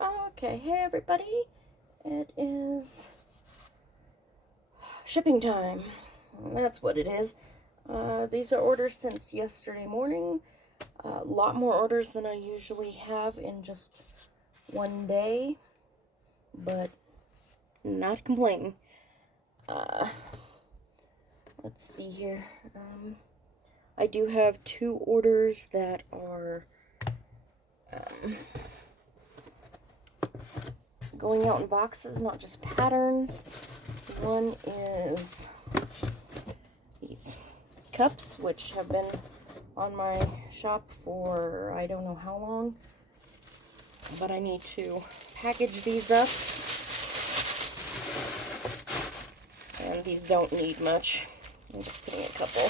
Okay, hey everybody. It is shipping time. That's what it is. These are orders since yesterday morning. A lot more orders than I usually have in just one day, but not complaining. Let's see here. I do have 2 orders that are going out in boxes, not just patterns. One is these cups, which have been on my shop for I don't know how long, but I need to package these up, and these don't need much. I'm just putting a couple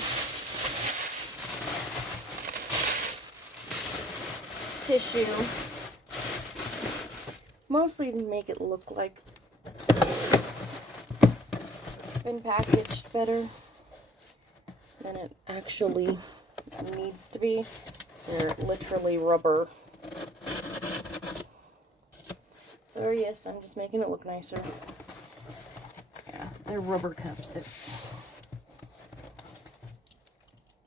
tissue, mostly to make it look like it's been packaged better than it actually needs to be. They're literally rubber. So yes, I'm just making it look nicer. Yeah, they're rubber cups. It's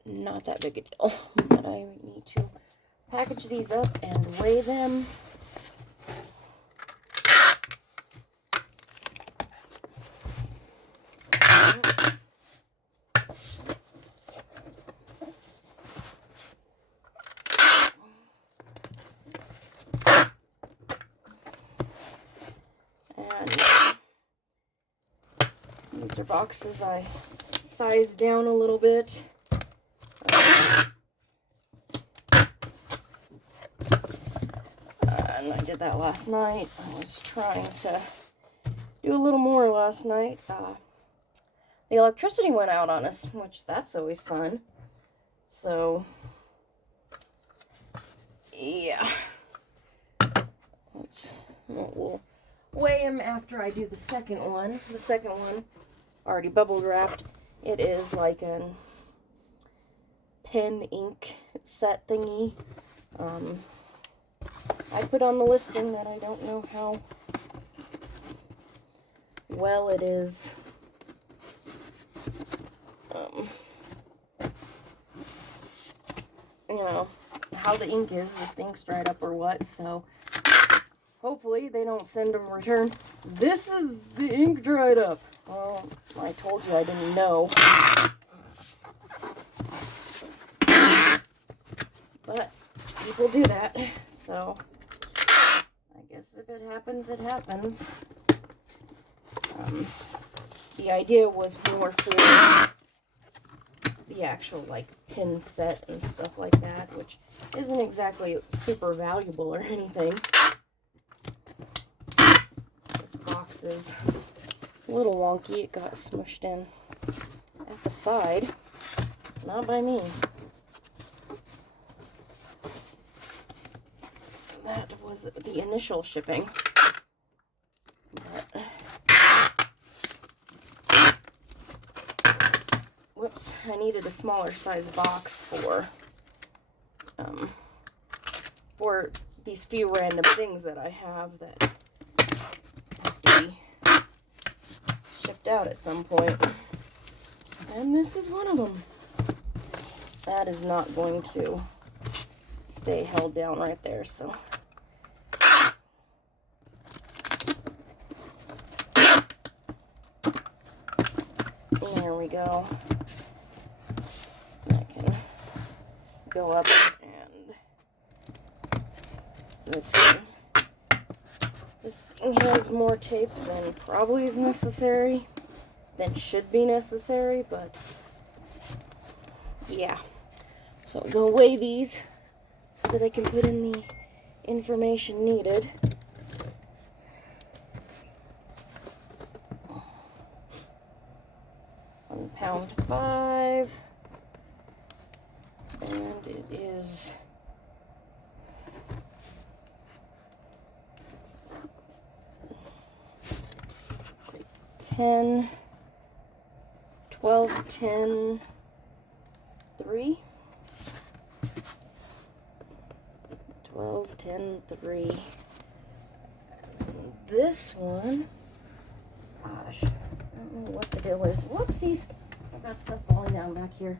not that big a deal, but I need to package these up and weigh them. And these are boxes I sized down a little bit. And I did that last night. I was trying to do a little more last night. The electricity went out on us, which that's always fun. So, yeah. We'll weigh them after I do the second one. The second one, already bubble wrapped. It is like a pen ink set thingy. I put on the listing that I don't know how well it is. You know, how the ink is, if the ink's dried up or what, so hopefully they don't send a return. This is the ink dried up. Well, I told you I didn't know. But people do that, so I guess if it happens, it happens. The idea was more for the actual, like, pin set and stuff like that, which isn't exactly super valuable or anything. This box is a little wonky. It got smushed in at the side. Not by me. That was the initial shipping. But, whoops, I needed a smaller size box for these few random things that I have that have to be shipped out at some point. And this is one of them. That is not going to stay held down right there, so. There we go. I can go up and this thing has more tape than probably is necessary, than should be necessary, but yeah. So I'm going to weigh these so that I can put in the information needed. £1.05, and it is 10, 12, 10, 3. 12, 10, 3. this one, gosh, I don't know what the deal is. Whoopsies! I've got stuff falling down back here.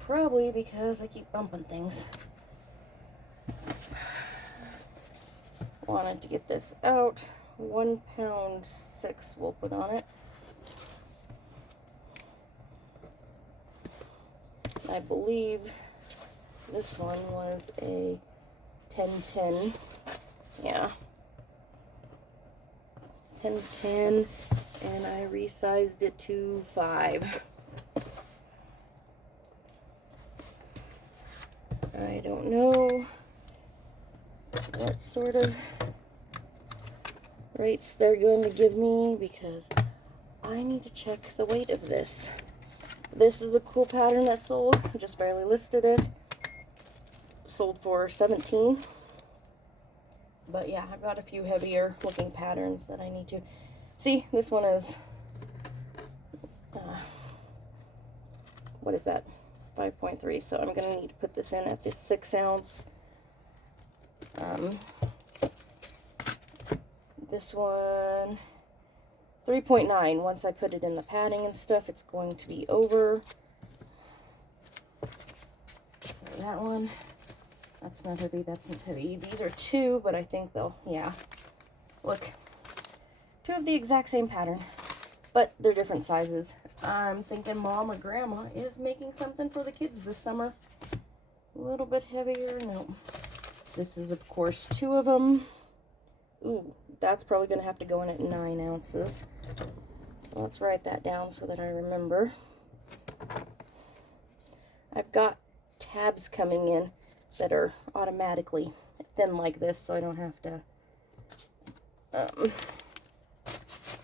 Probably because I keep bumping things. Wanted to get this out. 1 pound 6 we'll put on it. I believe this one was a 10-10. Yeah. 10-10, and I resized it to 5. I don't know what sort of rates they're going to give me because I need to check the weight of this. This is a cool pattern that sold. I just barely listed it. Sold for $17. But yeah, I've got a few heavier looking patterns that I need to see. This one is, what is that? 5.3. So I'm going to need to put this in at the 6 ounce. This one, 3.9. Once I put it in the padding and stuff, it's going to be over. So that one. That's not heavy, that's not heavy. These are 2, but I think they'll, yeah. Look, 2 of the exact same pattern, but they're different sizes. I'm thinking Mom or Grandma is making something for the kids this summer. A little bit heavier, no. This is, of course, 2 of them. Ooh, that's probably going to have to go in at 9 ounces. So let's write that down so that I remember. I've got tabs coming in that are automatically thin like this, so I don't have to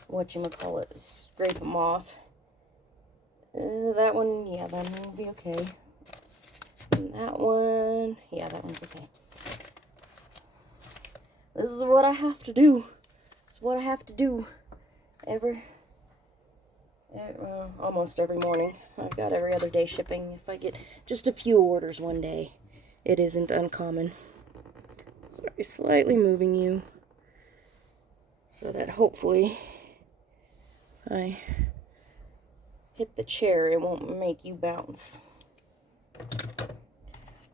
whatchamacallit, scrape them off. That one, yeah, that one will be okay. And that one, yeah, that one's okay. This is what I have to do. It's what I have to do almost every morning. I've got every other day shipping. If I get just a few orders one day, it isn't uncommon. Sorry, slightly moving you so that hopefully if I hit the chair, it won't make you bounce.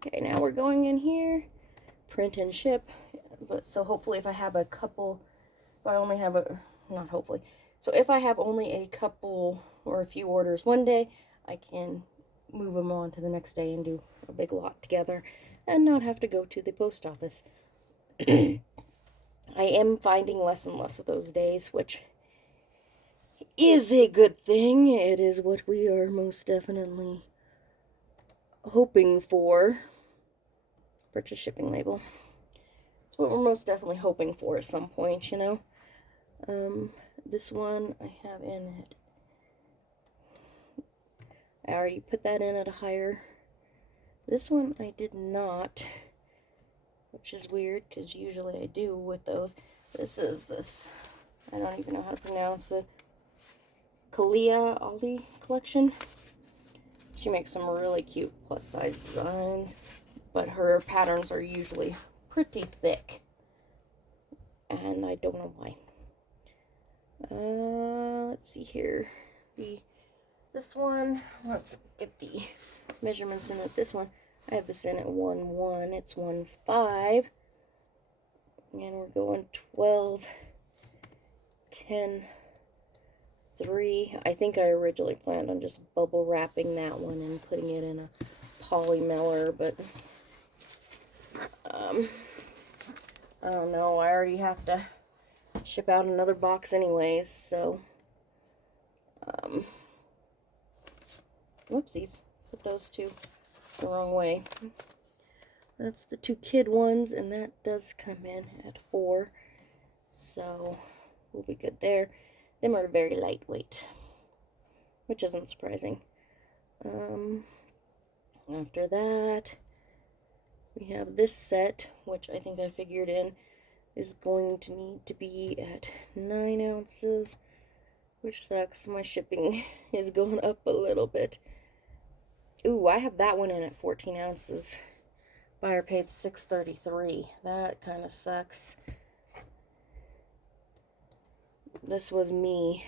Okay, now we're going in here, print and ship. But so hopefully if I have a couple, if I only have not hopefully, so if I have only a couple or a few orders one day, I can move them on to the next day and do a big lot together and not have to go to the post office. I am finding less and less of those days, which is a good thing. It is what we are most definitely hoping for. Purchase shipping label. It's what we're most definitely hoping for at some point, you know. This one I have in it. I already put that in at a higher. This one I did not, which is weird because usually I do with those. This is this. I don't even know how to pronounce it. Kalia Ali collection. She makes some really cute plus size designs, but her patterns are usually pretty thick, and I don't know why. Let's see here. This one, let's get the measurements in it. This one, I have this in at 1.1. It's 1.5, and we're going 12, 10, 3. I think I originally planned on just bubble wrapping that one and putting it in a poly mailer, but I don't know. I already have to ship out another box anyways, so whoopsies, put those 2 the wrong way. That's the 2 kid ones, and that does come in at 4, so we'll be good there. Them are very lightweight, which isn't surprising. After that, we have this set, which I think I figured in is going to need to be at 9 ounces, which sucks. My shipping is going up a little bit. Ooh, I have that one in at 14 ounces. Buyer paid $6.33. That kind of sucks. this was me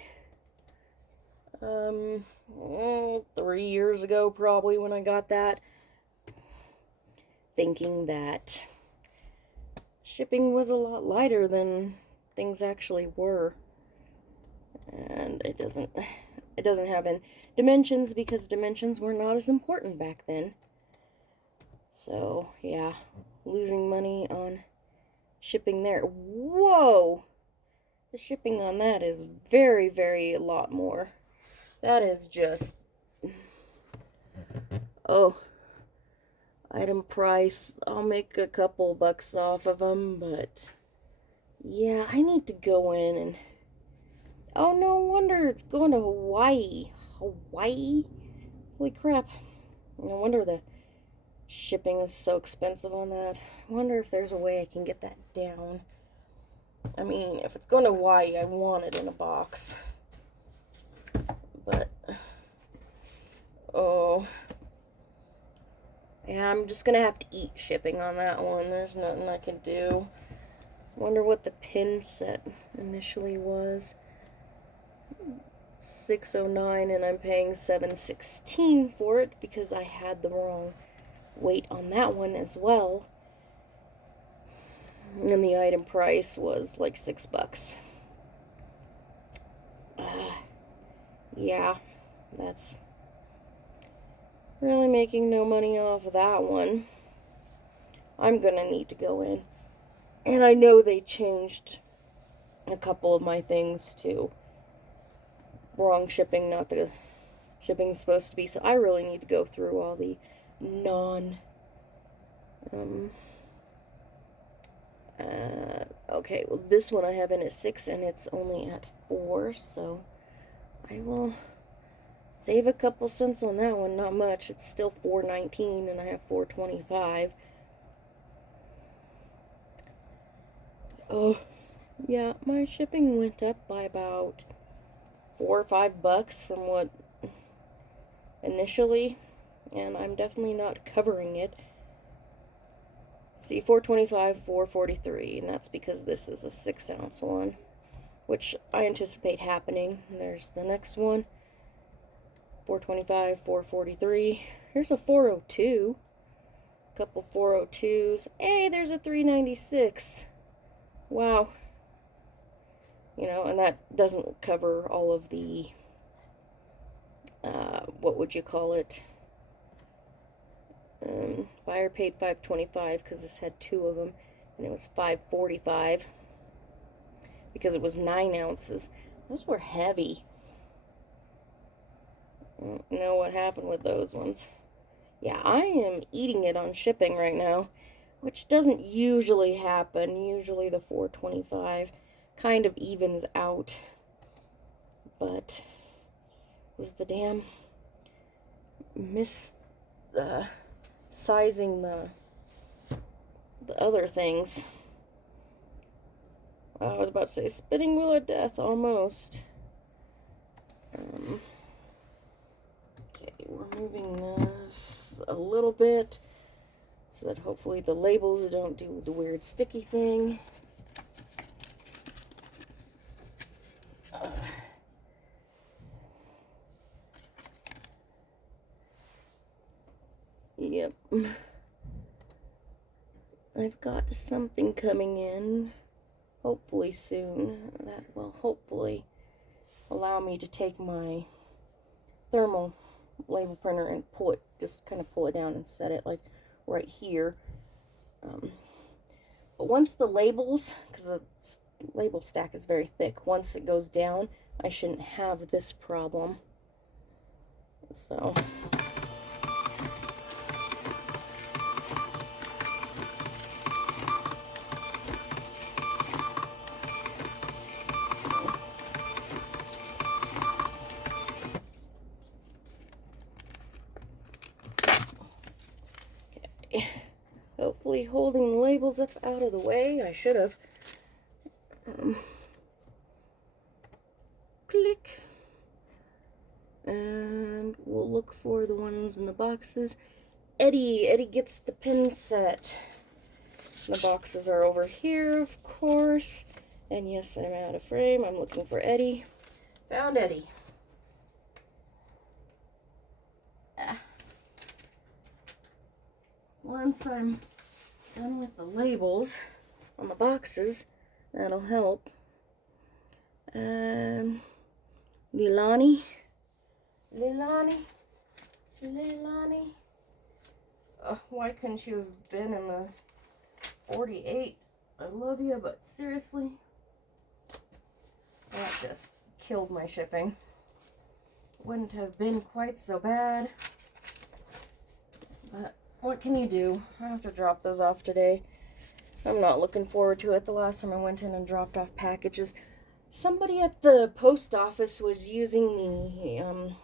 3 years ago probably when I got that, thinking that shipping was a lot lighter than things actually were. And it doesn't have in dimensions because dimensions were not as important back then. So, yeah, losing money on shipping there. Whoa! The shipping on that is very, very a lot more. That is just, oh, item price. I'll make a couple bucks off of them, but yeah, I need to go in and, oh, no wonder it's going to Hawaii. Hawaii? Holy crap. No wonder the shipping is so expensive on that. I wonder if there's a way I can get that down. I mean, if it's going to Hawaii, I want it in a box. But, oh, yeah, I'm just going to have to eat shipping on that one. There's nothing I can do. Wonder what the pin set initially was. 609, and I'm paying 716 for it because I had the wrong weight on that one as well. And the item price was like $6. Yeah, that's really making no money off of that one. I'm gonna need to go in. And I know they changed a couple of my things to wrong shipping, not the shipping supposed to be, so I really need to go through all the okay, well, this one I have in at 6 and it's only at 4, so I will save a couple cents on that one. Not much. It's still $4.19 and I have $4.25. Oh, yeah, my shipping went up by about $4 or $5 from what initially, and I'm definitely not covering it. See, $4.25, $4.43, and that's because this is a 6-ounce one, which I anticipate happening. And there's the next one, $4.25, $4.43. Here's a 402. A couple 402s. Hey, there's a $3.96. Wow. You know, and that doesn't cover all of the, what would you call it? Buyer paid $5.25 because this had 2 of them, and it was $5.45 because it was 9 ounces. Those were heavy. I don't know what happened with those ones. Yeah, I am eating it on shipping right now, which doesn't usually happen. Usually the $4.25 kind of evens out, but it was the damn sizing the other things. I was about to say spinning wheel of death, almost. Okay, we're moving this a little bit so that hopefully the labels don't do the weird sticky thing. Yep. I've got something coming in, hopefully soon, that will hopefully allow me to take my thermal label printer and pull it, just kind of pull it down and set it like right here. But once the labels, because the label stack is very thick, once it goes down, I shouldn't have this problem. So... hopefully holding the labels up out of the way. I should have. Click. And we'll look for the ones in the boxes. Eddie gets the pin set. The boxes are over here, of course. And yes, I'm out of frame. I'm looking for Eddie. Found Eddie. Once I'm done with the labels on the boxes, that'll help. Leilani. Why couldn't you have been in the 48? I love you, but seriously? That just killed my shipping. Wouldn't have been quite so bad. But what can you do? I have to drop those off today. I'm not looking forward to it. The last time I went in and dropped off packages, somebody at the post office was using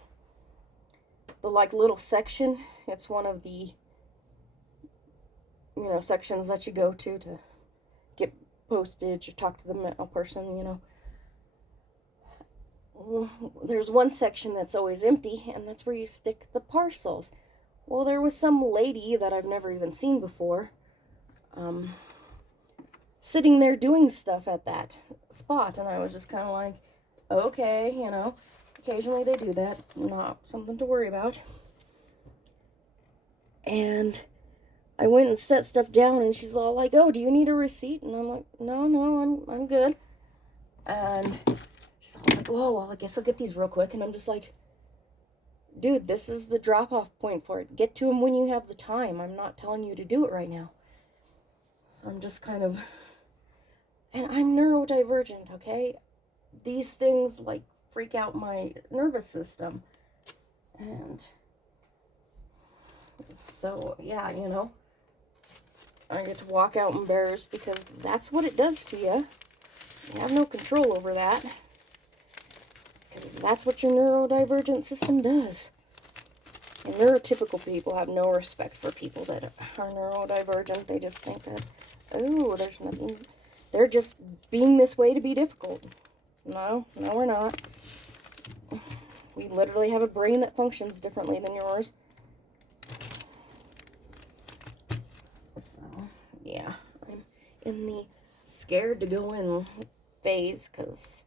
the like little section. It's one of the sections that you go to get postage or talk to the mail person. There's one section that's always empty, and that's where you stick the parcels. Well, there was some lady that I've never even seen before, sitting there doing stuff at that spot, and I was just kind of like, okay, occasionally they do that, not something to worry about. And I went and set stuff down, and she's all like, oh, do you need a receipt? And I'm like, no, I'm good. And she's all like, whoa, well, I guess I'll get these real quick. And I'm just like, dude, this is the drop-off point for it. Get to them when you have the time. I'm not telling you to do it right now. So I'm just kind of... And I'm neurodivergent, okay? These things, like, freak out my nervous system. And... so, yeah, I get to walk out embarrassed because that's what it does to you. You have no control over that. Because that's what your neurodivergent system does. And neurotypical people have no respect for people that are neurodivergent. They just think that, oh, there's nothing. They're just being this way to be difficult. No, we're not. We literally have a brain that functions differently than yours. So, yeah, I'm in the scared to go in phase because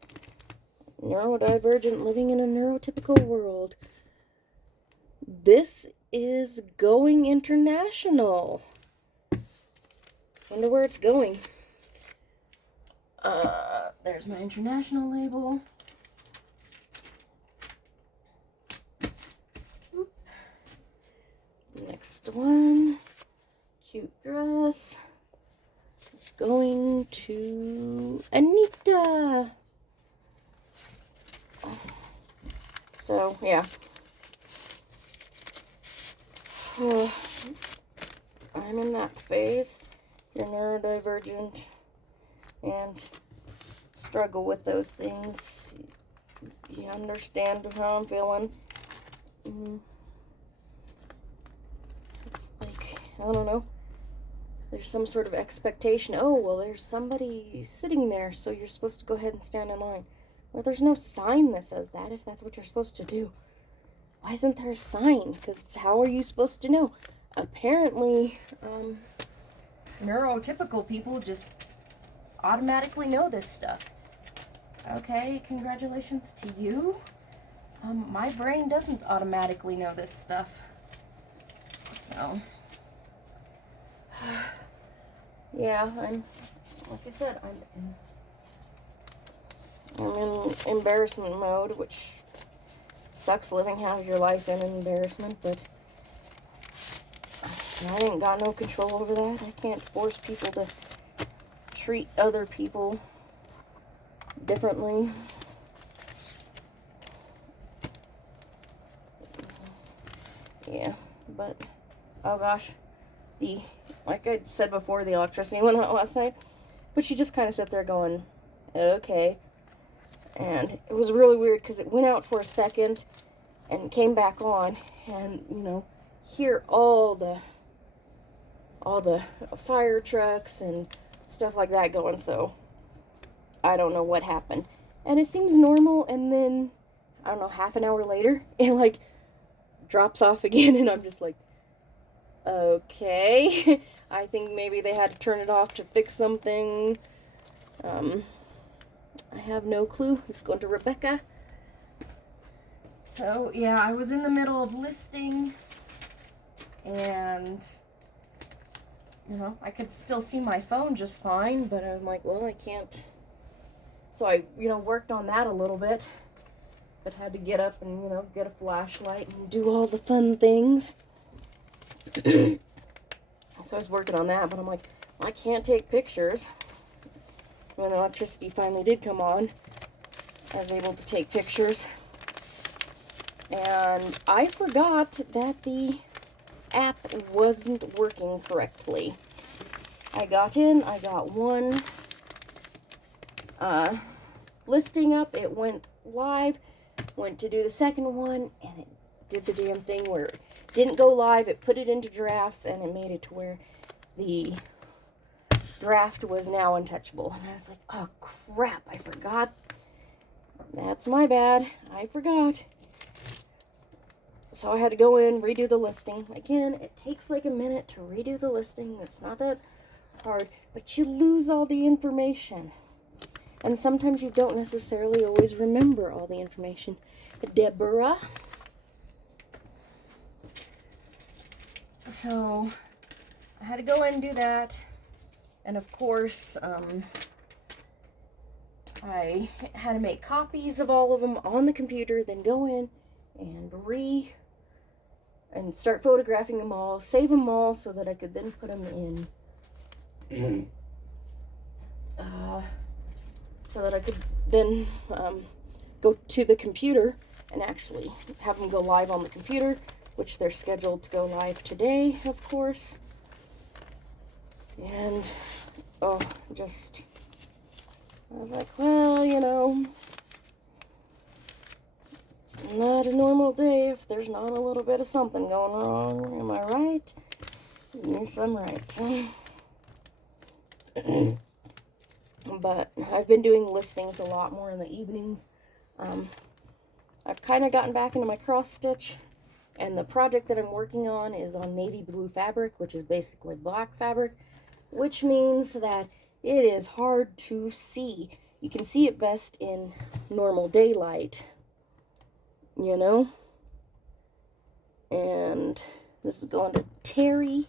neurodivergent living in a neurotypical world. This is going international. Wonder where it's going. There's my international label. Next one. Cute dress. It's going to Anita. So, yeah. I'm in that phase. You're neurodivergent and struggle with those things. You understand how I'm feeling. It's like, I don't know. There's some sort of expectation. Oh, well, there's somebody sitting there, so you're supposed to go ahead and stand in line. Well, there's no sign that says that if that's what you're supposed to do. Why isn't there a sign? Because how are you supposed to know? Apparently, neurotypical people just automatically know this stuff. Okay, congratulations to you. My brain doesn't automatically know this stuff. So, yeah, like I said, I'm in embarrassment mode, which sucks living half your life in embarrassment, but I ain't got no control over that. I can't force people to treat other people differently. Yeah, but, oh gosh, like I said before, the electricity went out last night, but you just kind of sit there going, okay. And it was really weird because it went out for a second and came back on, and hear all the fire trucks and stuff like that going. So I don't know what happened, and it seems normal, and then I don't know, half an hour later it like drops off again, and I'm just like, okay. I think maybe they had to turn it off to fix something. I have no clue. It's going to Rebecca. So, yeah, I was in the middle of listing, and, you know, I could still see my phone just fine, but I'm like, well, I can't. So I, you know, worked on that a little bit, but had to get up and, you know, get a flashlight and do all the fun things. So I was working on that, but I'm like, I can't take pictures. When electricity finally did come on, I was able to take pictures. And I forgot that the app wasn't working correctly. I got in, I got one listing up, it went live, went to do the second one, and it did the damn thing where it didn't go live, it put it into drafts, and it made it to where the draft was now untouchable. And I was like, oh crap, I forgot. That's my bad, I forgot. So I had to go in, redo the listing. Again, it takes like a minute to redo the listing. It's not that hard, but you lose all the information. And sometimes you don't necessarily always remember all the information. Deborah. So I had to go in and do that. And of course, I had to make copies of all of them on the computer, then go in and start photographing them all, save them all so that I could then put them in. So that I could then go to the computer and actually have them go live on the computer, which they're scheduled to go live today, of course. And, I was like, well, you know, not a normal day if there's not a little bit of something going wrong. Am I right? Yes, I'm right. But I've been doing listings a lot more in the evenings. I've kind of gotten back into my cross stitch, and the project that I'm working on is on navy blue fabric, which is basically black fabric, which means that it is hard to see. You can see it best in normal daylight, you know. And this is going to Terry.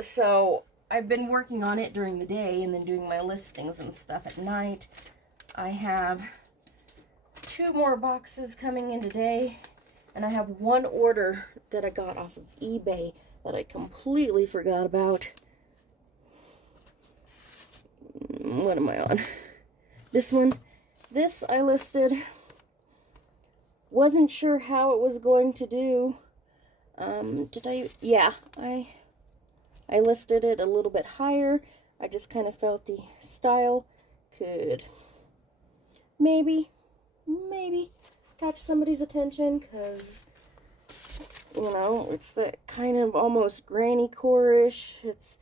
So I've been working on it during the day and then doing my listings and stuff at night. I have 2 more boxes coming in today, and I have 1 order that I got off of eBay that I completely forgot about. What am I on? This one. This I listed. Wasn't sure how it was going to do. Yeah, I listed it a little bit higher. I just kind of felt the style could maybe catch somebody's attention, because, you know, it's that kind of almost granny core-ish. It's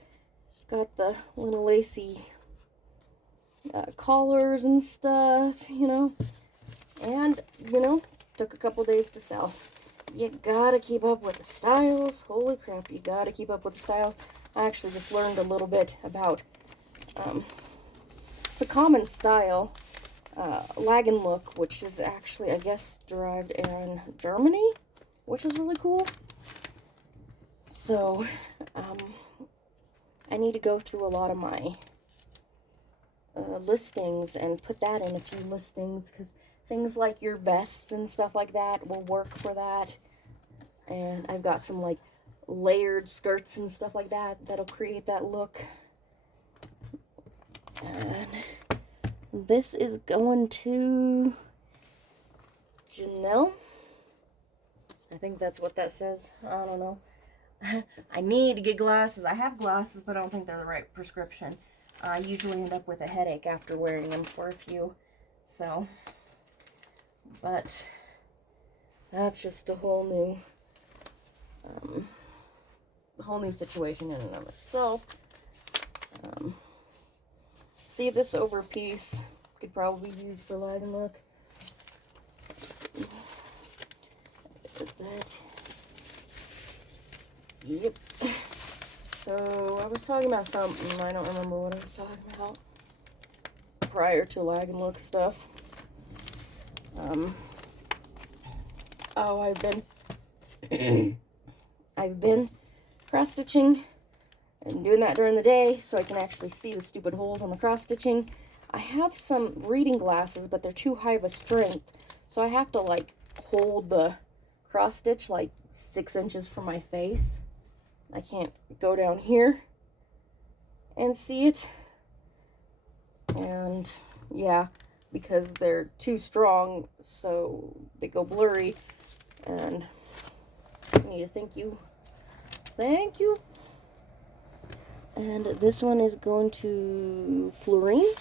got the little lacy collars and stuff, you know, and, you know, took a couple days to sell. You gotta keep up with the styles. Holy crap, you gotta keep up with the styles. I actually just learned a little bit about, it's a common style, Lagenlook, which is actually, I guess, derived in Germany, which is really cool. So, I need to go through a lot of my listings and put that in a few listings, because things like your vests and stuff like that will work for that. And I've got some like layered skirts and stuff like that that'll create that look. And this is going to Janelle. I think that's what that says. I don't know. I need to get glasses. I have glasses, but I don't think they're the right prescription. I usually end up with a headache after wearing them for a few. So, but that's just a whole new situation in and of itself. See, this over piece could probably be used for Lagenlook. That. Yep. So I was talking about something. I don't remember what I was talking about. prior to Lag and Look stuff. Oh, I've been cross stitching and doing that during the day so I can actually see the stupid holes on the cross stitching. I have some reading glasses, but they're too high of a strength, so I have to like hold the cross stitch like 6 inches from my face. I can't go down here and see it. And yeah, because they're too strong, so they go blurry. And I need to thank you. Thank you. And this one is going to Florine.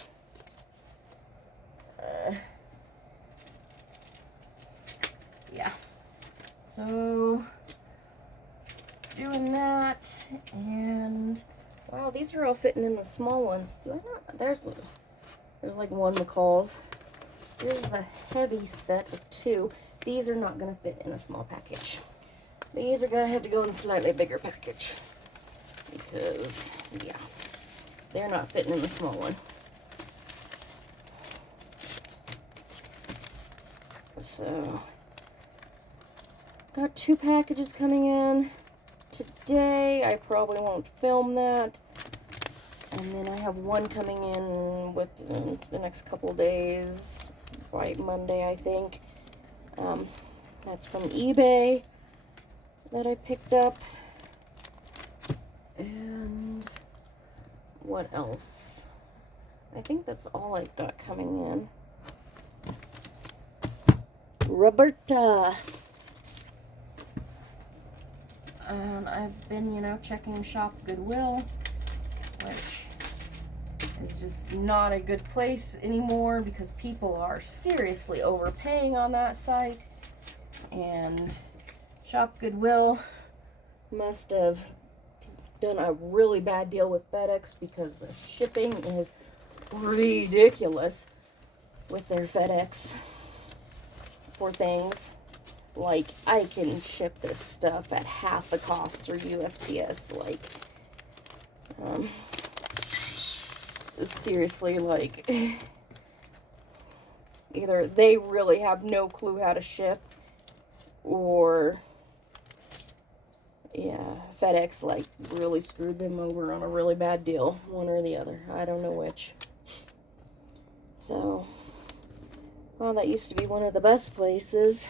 Yeah. So, doing that, and wow, these are all fitting in the small ones. Do I not? There's like one McCall's. Here's the heavy set of 2. These are not going to fit in a small package. These are going to have to go in a slightly bigger package. Because, yeah, they're not fitting in the small one. So, got 2 packages coming in today. I probably won't film that. And then I have one coming in within the next couple of days, by Monday, I think. That's from eBay that I picked up. And what else? I think that's all I've got coming in. Roberta. And I've been, checking Shop Goodwill, which is just not a good place anymore because people are seriously overpaying on that site. And Shop Goodwill must have done a really bad deal with FedEx because the shipping is ridiculous with their FedEx for things. Like, I can ship this stuff at half the cost through USPS. Like, seriously, like, either they really have no clue how to ship, or, yeah, FedEx, like, really screwed them over on a really bad deal. One or the other. I don't know which. So, well, that used to be one of the best places.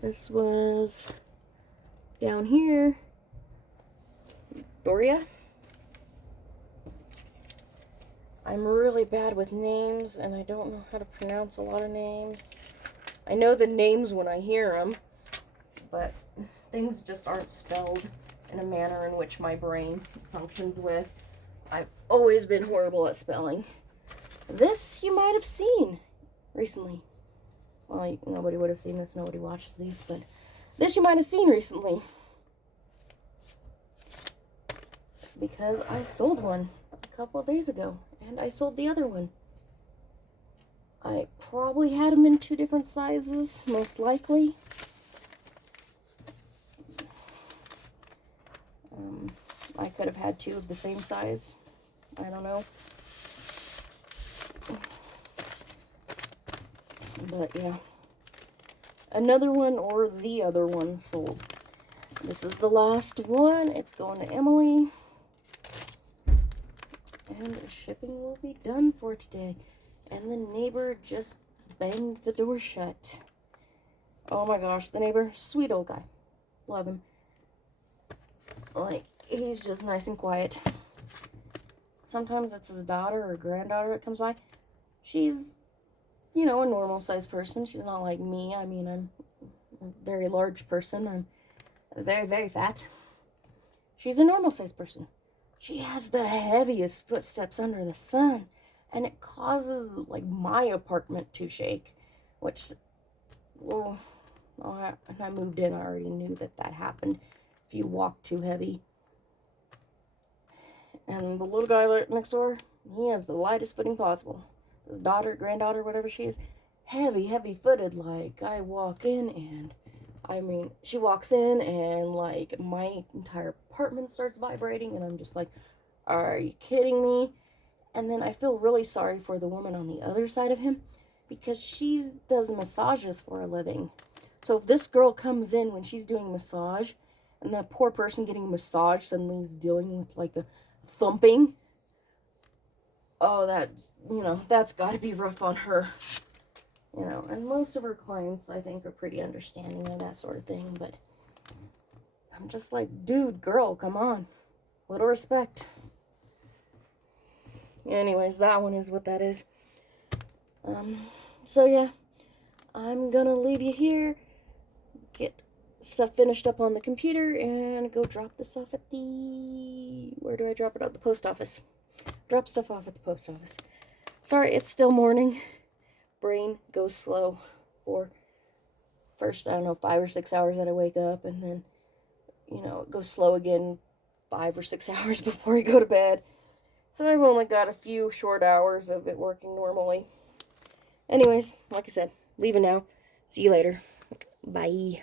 This was down here. Doria. I'm really bad with names, and I don't know how to pronounce a lot of names. I know the names when I hear them, but things just aren't spelled in a manner in which my brain functions with. I've always been horrible at spelling. This you might have seen recently. Well, nobody would have seen this. Nobody watches these, but this you might have seen recently. Because I sold one a couple of days ago, and I sold the other one. I probably had them in 2 different sizes, most likely. I could have had 2 of the same size. I don't know. But yeah, another one or the other one sold. This is the last one. It's going to Emily. And shipping will be done for today. And the neighbor just banged the door shut. Oh my gosh, the neighbor, sweet old guy. Love him. Like, he's just nice and quiet. Sometimes it's his daughter or granddaughter that comes by. She's, a normal sized person. She's not like me. I mean, I'm a very large person. I'm very, very fat. She's a normal sized person. She has the heaviest footsteps under the sun. And it causes, like, my apartment to shake. Which, well, when I moved in, I already knew that happened. If you walk too heavy. And the little guy next door, he has the lightest footing possible. His daughter, granddaughter, whatever she is, heavy footed. Like, I walk in and I mean, she walks in and like my entire apartment starts vibrating, and I'm just like, are you kidding me? And then I feel really sorry for the woman on the other side of him because she does massages for a living. So if this girl comes in when she's doing massage and that poor person getting massage suddenly is dealing with like the thumping, oh, that, that's got to be rough on her. And most of her clients, I think, are pretty understanding of that sort of thing, but I'm just like, dude, girl, come on. Little respect. Anyways, that one is what that is. So yeah, I'm gonna leave you here, get stuff finished up on the computer, and go drop this off at the... Where do I drop it? At the post office. Drop stuff off at the post office. Sorry, it's still morning. Brain goes slow for first, I don't know, 5 or 6 hours that I wake up, and then, it goes slow again 5 or 6 hours before I go to bed. So I've only got a few short hours of it working normally. Anyways, like I said, leaving now. See you later. Bye.